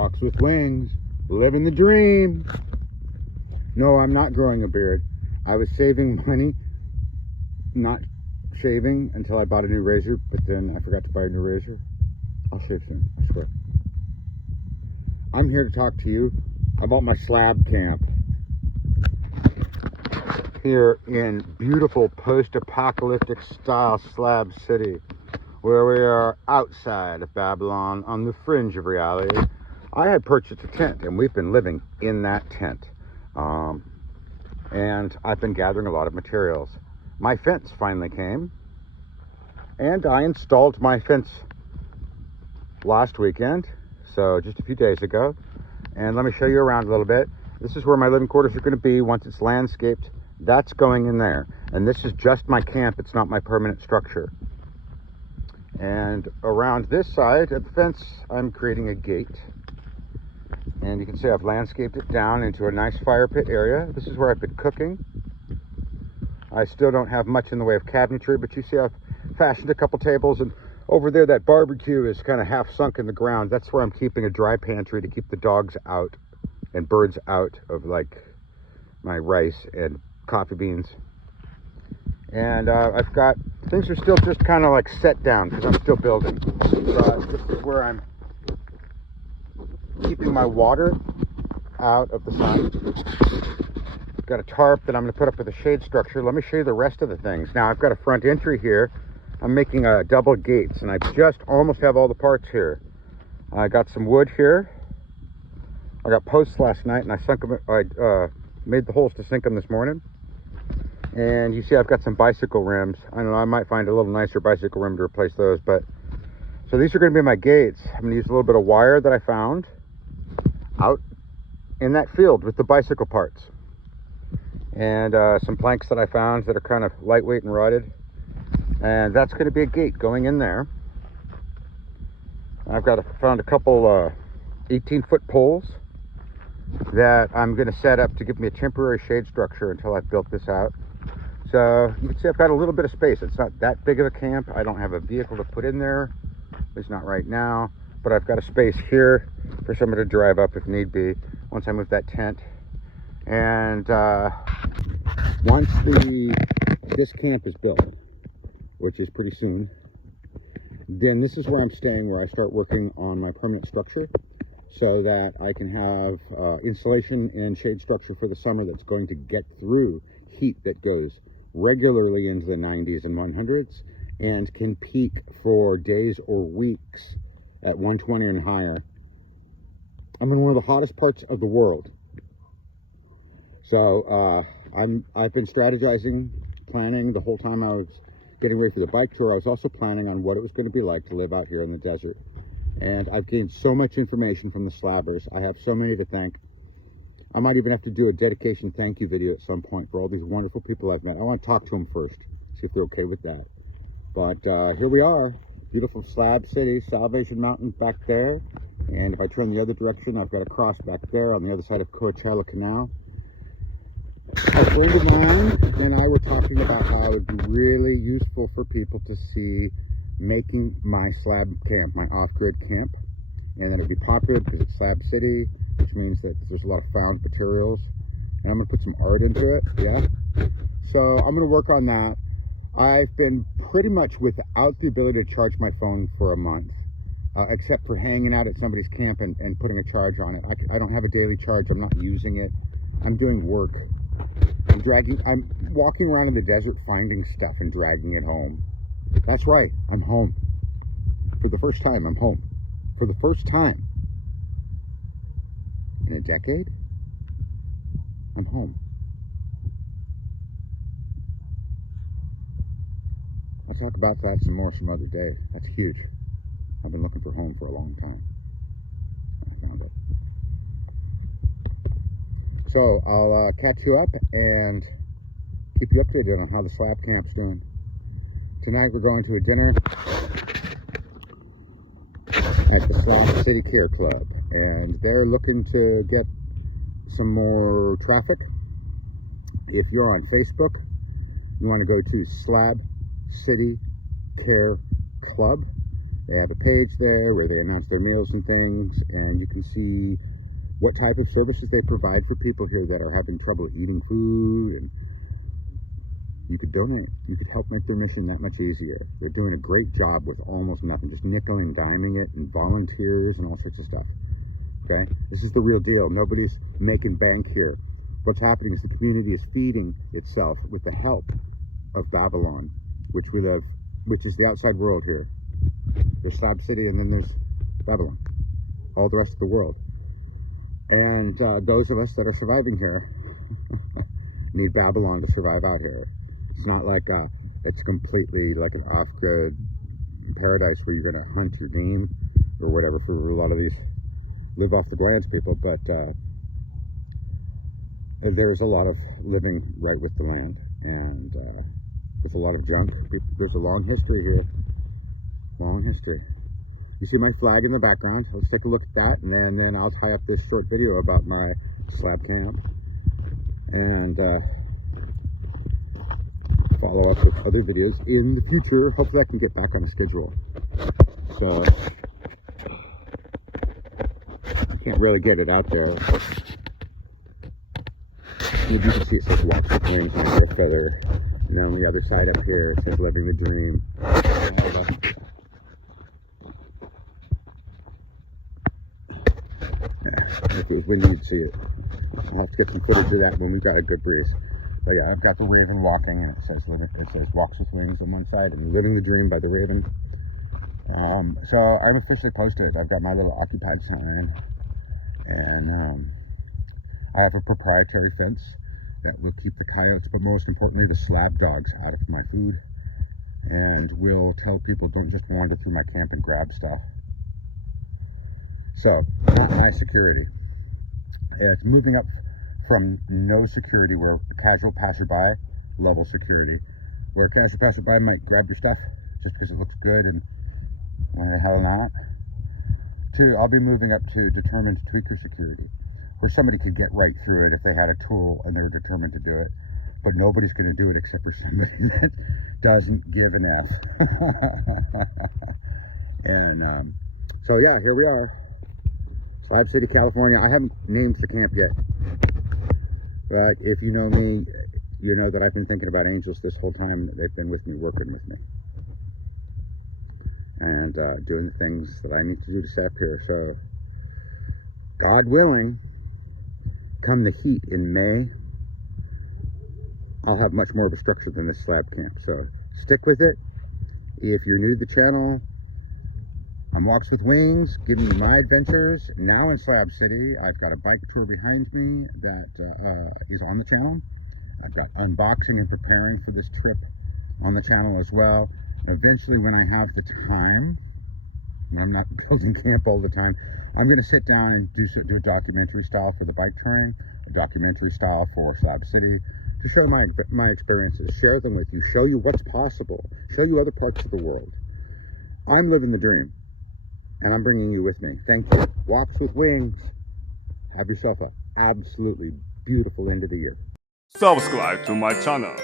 Fox with wings, living the dream. No, I'm not growing a beard. I was saving money, not shaving until I bought a new razor, but then I forgot to buy a new razor. I'll shave soon, I swear. I'm here to talk to you about my slab camp here in beautiful post-apocalyptic style Slab City, where we are outside of Babylon on the fringe of reality. I had purchased a tent and we've been living in that tent. And I've been gathering a lot of materials. My fence finally came, and I installed my fence last weekend, so just a few days ago. And let me show you around a little bit. This is where my living quarters are going to be once it's landscaped. That's going in there. And this is just my camp. It's not my permanent structure. And around this side of the fence, I'm creating a gate. And you can see I've landscaped it down into a nice fire pit area. This is where I've been cooking. I still don't have much in the way of cabinetry, but you see I've fashioned a couple tables, and over there that barbecue is kind of half sunk in the ground. That's where I'm keeping a dry pantry to keep the dogs out and birds out of like my rice and coffee beans. And I've got, things are still just kind of like set down because I'm still building. This is where I'm keeping my water out of the sun. I've got a tarp that I'm going to put up with a shade structure. Let me show you the rest of the things. Now I've got a front entry here. I'm making double gates, and I just almost have all the parts here. I got some wood here. I got posts last night, and I sunk them. I made the holes to sink them this morning. And you see I've got some bicycle rims. I don't know, I might find a little nicer bicycle rim to replace those, but so these are going to be my gates. I'm going to use a little bit of wire that I found out in that field with the bicycle parts, and some planks that I found that are kind of lightweight and rotted, and that's going to be a gate going in there. I've found a couple 18-foot poles that I'm going to set up to give me a temporary shade structure until I've built this out. So you can see I've got a little bit of space. It's not that big of a camp. I don't have a vehicle to put in there, at least not right now, but I've got a space here for someone to drive up if need be once I move that tent. And once this camp is built, which is pretty soon, then this is where I'm staying, where I start working on my permanent structure so that I can have insulation and shade structure for the summer that's going to get through heat that goes regularly into the 90s and 100s and can peak for days or weeks at 120 and higher. I'm in one of the hottest parts of the world. So I've been strategizing, planning the whole time I was getting ready for the bike tour. I was also planning on what it was going to be like to live out here in the desert. And I've gained so much information from the slabbers. I have so many to thank. I might even have to do a dedication thank you video at some point for all these wonderful people I've met. I want to talk to them first, see if they're okay with that. But here we are, beautiful Slab City, Salvation Mountain back there. And if I turn the other direction, I've got a cross back there on the other side of Coachella Canal. A friend of mine and I were talking about how it would be really useful for people to see making my slab camp, my off-grid camp. And then it'd be popular because it's Slab City, which means that there's a lot of found materials. And I'm going to put some art into it, yeah. So I'm going to work on that. I've been pretty much without the ability to charge my phone for a month, except for hanging out at somebody's camp and putting a charge on it. I don't have a daily charge. I'm not using it. I'm doing work. I'm walking around in the desert finding stuff and dragging it home. That's right, I'm home. For the first time, I'm home. For the first time in a decade, I'm home. I'll talk about that some more some other day. That's huge. I've been looking for home for a long time. I found it. So I'll catch you up and keep you updated on how the slab camp's doing. Tonight we're going to a dinner at the Slab City Care Club, and they're looking to get some more traffic. If you're on Facebook, you want to go to Slab City Care Club. They have a page there where they announce their meals and things, and you can see what type of services they provide for people here that are having trouble eating food, and you could donate. You could help make their mission that much easier. They're doing a great job with almost nothing, just nickel and diming it, and volunteers and all sorts of stuff. Okay, this is the real deal. Nobody's making bank here. What's happening is the community is feeding itself with the help of Babylon, which we live, which is the outside world here. There's Slab City, and then there's Babylon, all the rest of the world. And those of us that are surviving here need Babylon to survive out here. It's not like it's completely like an off-grid paradise where you're going to hunt your game or whatever for a lot of these live off the glands people, but there's a lot of living right with the land, and there's a lot of junk. There's a long history here. Long history. You see my flag in the background. Let's take a look at that, and then I'll tie up this short video about my slab camp, and follow up with other videos in the future. Hopefully I can get back on a schedule. So I can't really get it out there. Maybe you can see it says watch the flames on the feather. And on the other side up here it says living the dream. Okay, when you see it. I'll have to get some footage of that when we've got a good breeze. But yeah, I've got the Raven walking, and it says walks with wings on one side and living the dream by the Raven. So I'm officially posted. I've got my little occupied sign, and I have a proprietary fence that will keep the coyotes, but most importantly the slab dogs, out of my food, and will tell people don't just wander through my camp and grab stuff. So not my security. It's moving up from no security, where casual passerby level security, where a casual passerby might grab your stuff just because it looks good and the hell not, to I'll be moving up to determined tweaker security, where somebody could get right through it if they had a tool and they were determined to do it, but nobody's going to do it except for somebody that doesn't give an F. And so yeah, here we are, Slab City, California. I haven't named the camp yet, but if you know me, you know that I've been thinking about angels this whole time. They've been with me, working with me, and doing the things that I need to do to set up here. So God willing, come the heat in May, I'll have much more of a structure than this slab camp. So stick with it. If you're new to the channel, I'm Walks with Wings, giving you my adventures now in Slab City. I've got a bike tour behind me that is on the channel. I've got unboxing and preparing for this trip on the channel as well. Eventually, when I have the time, when I'm not building camp all the time, I'm going to sit down and do a documentary style for the bike touring, a documentary style for Slab City, to show my experiences, share them with you, show you what's possible, show you other parts of the world. I'm living the dream, and I'm bringing you with me. Thank you. Walks with Wings. Have yourself an absolutely beautiful end of the year. Subscribe to my channel.